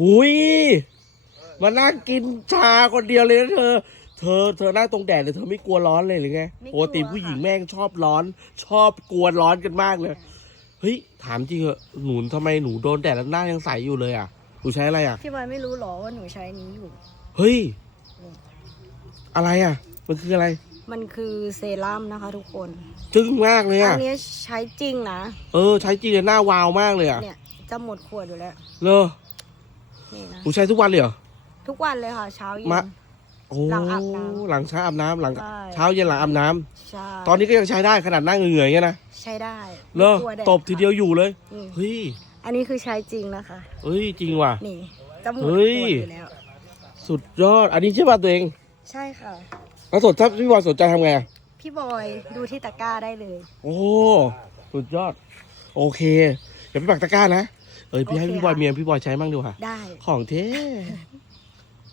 หุยมานั่งกินชาคนเดียวเลยนะเธอ เธอ เธอนั่งตรงแดดเลยเธอไม่กลัวร้อนเลยหรือไงไม่กลัว ปกติผู้หญิงแม่งชอบร้อน ชอบกลัวร้อนกันมากเลย เฮ้ย ถามจริงเหอะหนูทำไมหนูโดนแดดแล้วหน้ายังใสอยู่เลยอะ หนูใช้อะไรอะ พี่บอยไม่รู้หรอว่าหนูใช้นี้อยู่ เฮ้ย อะไรอะ มันคืออะไร มันคือเซรั่มนะคะทุกคน จึ้งมากเลยอัอะ นเนี้ยใช้จริงนะ เออ ใช้จริงเลยหน้าวาวมากเลยอะเนี่ยจะหมดขวดอยู่แล้ว เลอ นี่นะหนูใช้ทุกวันเลยเหรอ ทุกวันเลยค่ะ เช้าเย็น มา โอ้หลังอาบน้ำหลังเช้าอาบน้ำหลังใช่ เช้าเย็นหลังอาบน้ำใช่ตอนนี้ก็ยังใช้ได้ขนาดนั่งเหนื่อยๆอย่างเงี้ยนะใช้ได้เลอไม่กลัวแดตบทีเดียวอยู่เลยนี่เฮ้ยอันนี้คือใช้จริงนะคะ เฮ้ยจริงว่ะ นี่จะหมดเฮ้ขยวดอยู่แล้ว สุดยอด อันนี้ใช่ป่ะตัวเองใช่ค่ะ แล้วสดถ้าพี่บอยสนใจทำไงอะพี่บอยดูที่ตะกร้าได้เลย โอ้สุดยอด โอเค เดี๋ยวพี่ปักตะกร้านะ เอ้ยพี่ให้โอเคพี่บอยค่ะเมียพี่บอยใช้บ้างดีกว่าได้ ของเท่